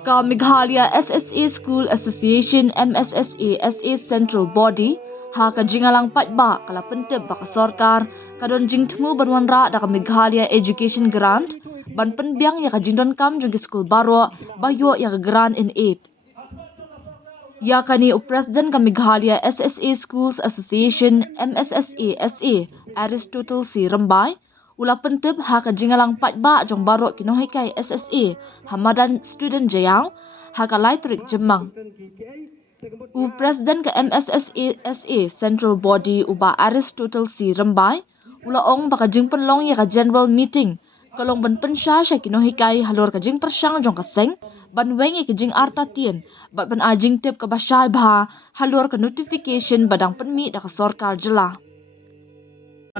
Ka Meghalaya SSA School Association MSSA SA Central Body ha ka jingalang patba kala penteb ba ka sorkar kadon jingtmu banwanra da ka Meghalaya Education Grant ban penbiang ya ka jingdon kam jong school baro bayo ya ka grant in aid. Ya kani President ka Meghalaya SSA Schools Association MSSA SA Aristotle C. Rambai ula penteb ha ka jingalang patba jong baro kinohikai SSA Hamadan Student Jayang ha ka laitrik jemang. President ka MSSA SA Central Body uba Aristotle C. Rambai ula ong baka jing penlong ya ka general meeting kalong ban pensya siya kinohikai halor ka jing persyang jong kaseng ban wengi ka jing arta tien bat ban ajing tip ka basyay bah halor ka notification badang penmi da ka sorkar jela.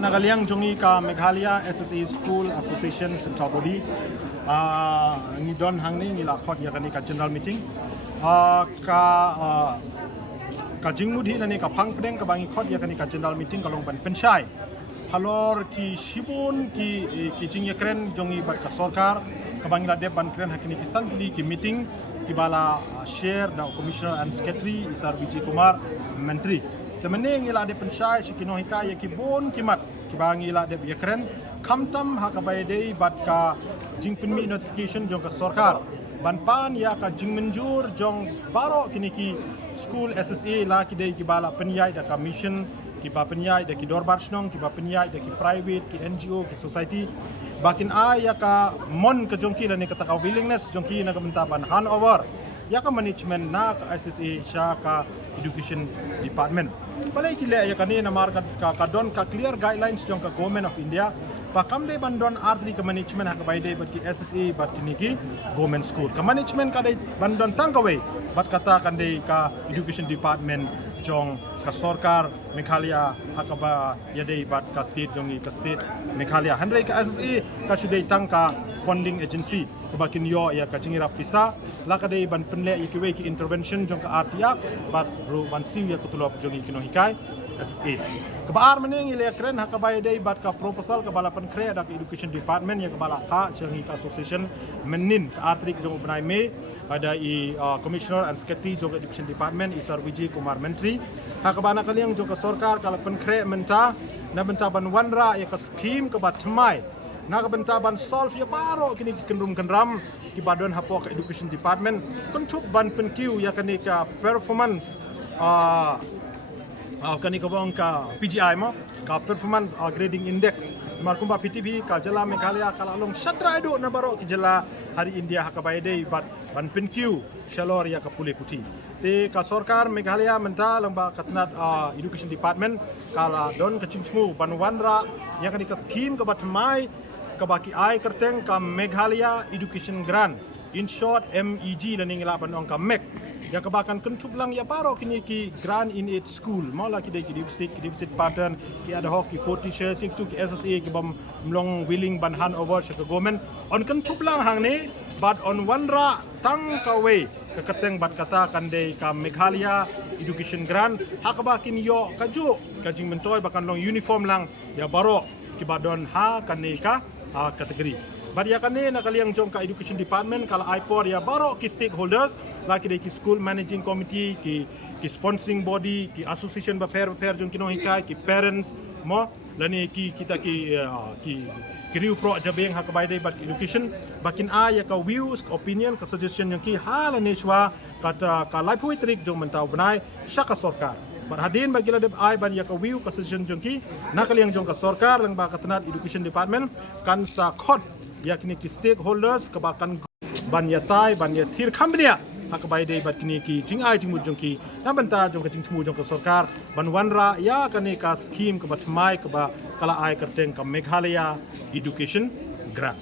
Nagaliang jongi ka Meghalaya SSA School Association Central Body ni don hang ni nila khot ya kani ka general meeting ka jingmudi nani ka phang pedeng ka bangi khot ya kani ka general meeting kalong ban pensyai halor ki shibun ki jing ya kren jongi bat ka sorkar ka bangi la deb ban kren hakini ki santli ki meeting ki bala share da commissioner and secretary Isar Vijay Kumar menteri temene ngila de pensyai sikino hikaya ki bon kimat ki bangi la de yakren kamtam ha ka bayde bat ka jing penmi notification jong ka sorkar ban pan ya ka jing menjur jong baro kini ki school SSA la ki de ki bala penyai da ka mission ki ba penyai da ki dorbar snong ki ba penyai da ki private ki NGO ki society bakin a ya ka mon ka jongki la ni ka ta willingness jongki na ka ban handover ya ka management na ka SSA sya ka education department palai kile ya kani na market ka don ka clear guidelines jong ka government of India pa kamde bandon artli ka management ha ka bayde bat ki SSA bat kini ki government school ka management ka dai bandon tangkawe bat kata kan dai ka education department jong ka sorkar Meghalaya ha ka ba ya dai bat ka state jong ka state Meghalaya handai ka SSA ka sudai tangka funding agency kebakin yo ya ka cingira pisa la ka dai ban penle ikiwe ki intervention jong ka artia bat ro ban siu ya kutulop jong ikino hikai SSA kebaar meneng ile kren ha ka bay dai bat ka proposal ka balapan kre da ka education department ya ka bala ha jong ka association menin ka artrik jong benai me ada commissioner and secretary jong education department Isar Vijay Kumar menteri ha ka bana kaliang jong ka sorkar kala pen kre menta na benta ban wanra ya ka scheme ka bat chmai na kabentaban solve ya baro kini kendrum kendram ki badon hapo ka education department kontuk ban penkiu ya kani ka performance kani ka bong ka PGI mo ka performance grading index markumba PTV ka jela Meghalaya kala long shatra edu na baro ki jela hari India hakabaide bat ban penkiu shalor ya ka pule puti te ka sorkar Meghalaya menta lamba katnat education department kala don ka chingchmu ban wanra ya kani ka scheme ka batmai kabaki ai kerteng ka Meghalaya Education Grant in short MEG na ningila banong ka MEG ya kabakan kentup lang ya paro kini ki grant in aid school mala ki dai ki divisit pattern ki ada hoki 40 shares ki SSA ki bam mlong willing ban hand over sa government on kentup lang hang ni but on wanra tang kawe ka kerteng bat kata kan dai ka Meghalaya Education Grant hakabakin yo kaju kajing mentoy bakan long uniform lang ya baro ki badon ha kanika kategori. Badia kane nakaliang jong ka education department kala IPOR ya baro ki stakeholders laki de ki school managing committee ki sponsoring body ki association ba fair jong kino hikai ki parents mo lani ki kita ki riu pro jabeng ha ka bayde bat education bakin a ya ka views opinion ka suggestion yang ki hala neswa kata ka life trick jong mentau benai syaka sorkar Berhadin bagi ladeb ai ban ya ka view ka session jongki nakaliang jong ka sorkar lang ba katanat education department kan sa khot ya kini ki stakeholders ka bakan ban ya tai ban ya thir khambnia hak bai dei bat kini ki jing ai jing mud jongki na banta jong ka jing thmu jong ka sorkar ban wanra ya kani ka scheme ka bat mai ka ba kala ai kerteng ka Meghalaya Education Grant